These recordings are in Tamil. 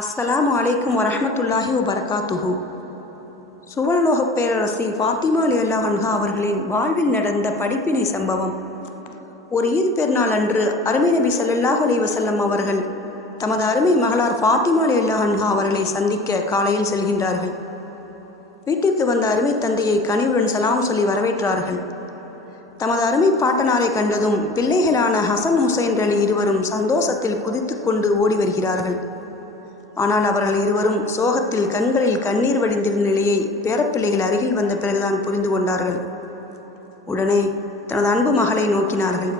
அஸ்ஸலாம் அலைக்கும் வரஹ்மத்துல்லாஹி வரகாத்துஹு சுவர்ணலோகப் பேரரசி ஃபாத்திமா அலி அல்லாஹன்ஹா அவர்களின் வாழ்வில் நடந்த படிப்பினை சம்பவம். ஒரு ஈத் பெருநாள் அன்று அருமை நபி சல்லாஹ் அலி வசல்லம் அவர்கள் தமது அருமை மகளார் ஃபாத்திமா அலி அல்லாஹன்ஹா அவர்களை சந்திக்க காலையில் செல்கின்றார்கள். வீட்டிற்கு வந்த அருமை தந்தையை கனிவுடன் சலாம் சொல்லி வரவேற்றார்கள். தமது அருமை பாட்டனாரை கண்டதும் பிள்ளைகளான ஹசன் ஹுசைன் அலி இருவரும் சந்தோஷத்தில் குதித்துக்கொண்டு ஓடி வருகிறார்கள். ஆனால் அவர்கள் இருவரும் சோகத்தில் கண்களில் கண்ணீர் வடிந்திருந்த நிலையை பேரப்பிள்ளைகள் அருகில் வந்த பிறகுதான் புரிந்து கொண்டார்கள். உடனே தனது அன்பு மகளை நோக்கினார்கள்.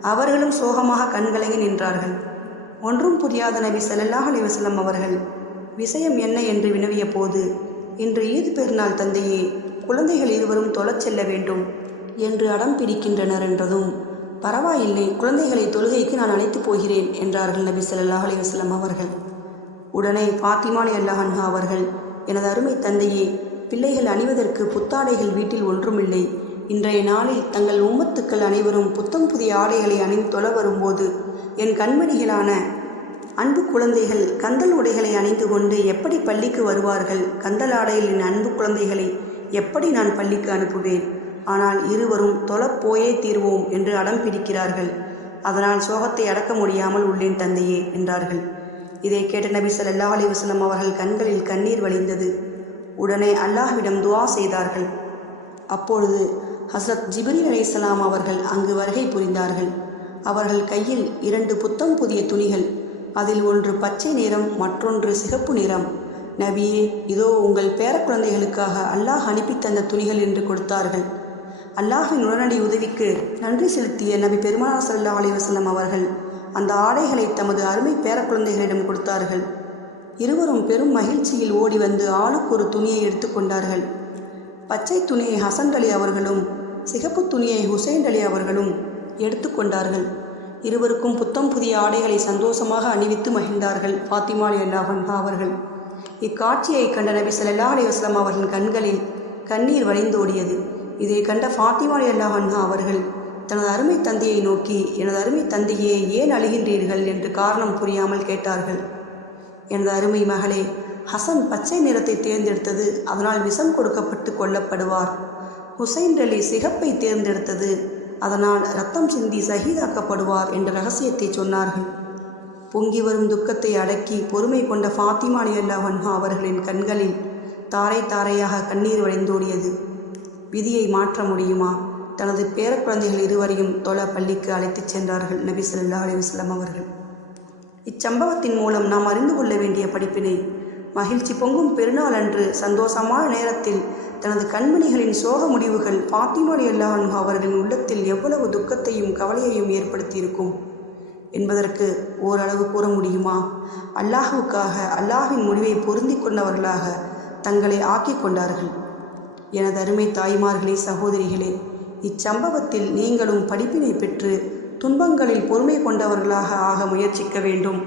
அவர்களும் சோகமாக கண்கலங்கி நின்றார்கள். ஒன்றும் புரியாத நபி செல்லல்லாஹ் அலைஹி அவர்கள் விஷயம் என்ன? என்று வினவிய போது இன்று ஈது பெருநாள் தந்தையே குழந்தைகள் இருவரும் தொழச் செல்ல வேண்டும். என்று அடம் பிடிக்கின்றனர் என்றதும் பரவாயில்லை குழந்தைகளை தொழுகைக்கு நான் அழைத்து போகிறேன் என்றார்கள் நபி செல்லல்லாஹ் அலைஹி அவர்கள். உடனே பாத்திமானி அல்லாஹன்ஹா அவர்கள் எனது அருமை தந்தையே பிள்ளைகள் அணிவதற்கு புத்தாடைகள் வீட்டில் ஒன்றுமில்லை. இன்றைய நாளில் தங்கள் உம்மத்துக்கள் அனைவரும் புத்தம் புதிய ஆடைகளை அணிந்து தொல வரும்போது என் கண்மணிகளான அன்பு குழந்தைகள் கந்தல் உடைகளை அணிந்து கொண்டு எப்படி பள்ளிக்கு வருவார்கள்? கந்தல் ஆடையில் என் அன்பு குழந்தைகளை எப்படி நான் பள்ளிக்கு அனுப்புவேன்? ஆனால் இருவரும் தொழப் போயே தீர்வோம் என்று அடம் பிடிக்கிறார்கள். அதனால் சோகத்தை அடக்க முடியாமல் உள்ளேன் தந்தையே என்றார்கள். இதை கேட்ட நபி சல்லா அலி வசலம் அவர்கள் கண்களில் கண்ணீர் வழிந்தது. உடனே அல்லாஹ்விடம் துவா செய்தார்கள். அப்பொழுது ஹஸ்ரத் ஜிபிரி அலைஹிஸ்ஸலாம் அவர்கள் அங்கு வருகை புரிந்தார்கள். அவர்கள் கையில் இரண்டு புத்தம் புதிய துணிகள் அதில் ஒன்று பச்சை நிறம் மற்றொன்று சிகப்பு நிறம். நபியே இதோ உங்கள் பேரக்குழந்தைகளுக்காக அல்லாஹ் அனுப்பி தந்த துணிகள் என்று கொடுத்தார்கள். அல்லாஹின் உடனடி உதவிக்கு நன்றி செலுத்திய நபி பெருமானா சல்லா அலி வசலம் அவர்கள் அந்த ஆடைகளை தமது அருமை பேரக்குழந்தைகளிடம் கொடுத்தார்கள். இருவரும் பெரும் மகிழ்ச்சியில் ஓடி வந்து ஆளுக்கு ஒரு துணியை எடுத்துக்கொண்டார்கள் பச்சை துணியை ஹசன் அலி அவர்களும் சிகப்பு துணியை ஹுசைன் அலி அவர்களும் எடுத்துக்கொண்டார்கள் இருவருக்கும் புத்தம் புதிய ஆடைகளை சந்தோஷமாக அணிவித்து மகிழ்ந்தார்கள் ஃபாத்திமா அலி அல்லாஹன்ஹா அவர்கள். இக்காட்சியை கண்ட நபி ஸல்லல்லாஹு அலைஹி அவர்களின் கண்களில் கண்ணீர் வழிந்தோடியது. இதை கண்ட ஃபாத்திமா அலி அல்லாஹன்ஹா அவர்கள் தனது அருமை தந்தையை நோக்கி எனது அருமை தந்தையே ஏன் அழுகின்றீர்கள்? என்று காரணம் புரியாமல் கேட்டார்கள். எனது அருமை மகளே ஹசன் பச்சை நிறத்தை தேர்ந்தெடுத்தது அதனால் விஷம் கொடுக்கப்பட்டு கொல்லப்படுவார். ஹுசைன் அலி சிகப்பை தேர்ந்தெடுத்தது அதனால் ரத்தம் சிந்தி சகிதாக்கப்படுவார் என்ற ரகசியத்தை சொன்னார்கள். பொங்கி வரும் துக்கத்தை அடக்கி பொறுமை கொண்ட ஃபாத்திமா அலியல்லா வன்மா அவர்களின் கண்களில் தாரை தாரையாக கண்ணீர் வழிந்தோடியது. விதியை மாற்ற முடியுமா? தனது பேரக்குழந்தைகள் இருவரையும் தொழ பள்ளிக்கு அழைத்துச் சென்றார்கள் நபி சொல்லா அலைஹி அவர்கள். இச்சம்பவத்தின் மூலம் நாம் அறிந்து கொள்ள வேண்டிய படிப்பினை மகிழ்ச்சி பொங்கும் பெருநாள் அன்று சந்தோஷமான நேரத்தில் தனது கண்மணிகளின் சோக முடிவுகள் பாத்திமா அல்லாஹ் அவர்களின் உள்ளத்தில் எவ்வளவு துக்கத்தையும் கவலையையும் ஏற்படுத்தியிருக்கும் என்பதற்கு ஓரளவு கூற முடியுமா? அல்லாஹுக்காக அல்லாஹின் முடிவை பொருந்தி கொண்டவர்களாக தங்களை ஆக்கிக் கொண்டார்கள். எனது அருமை தாய்மார்களே சகோதரிகளே இச்சம்பவத்தில் நீங்களும் படிப்பினை பெற்று துன்பங்களில் பொறுமை கொண்டவர்களாக ஆக முயற்சிக்க வேண்டும்.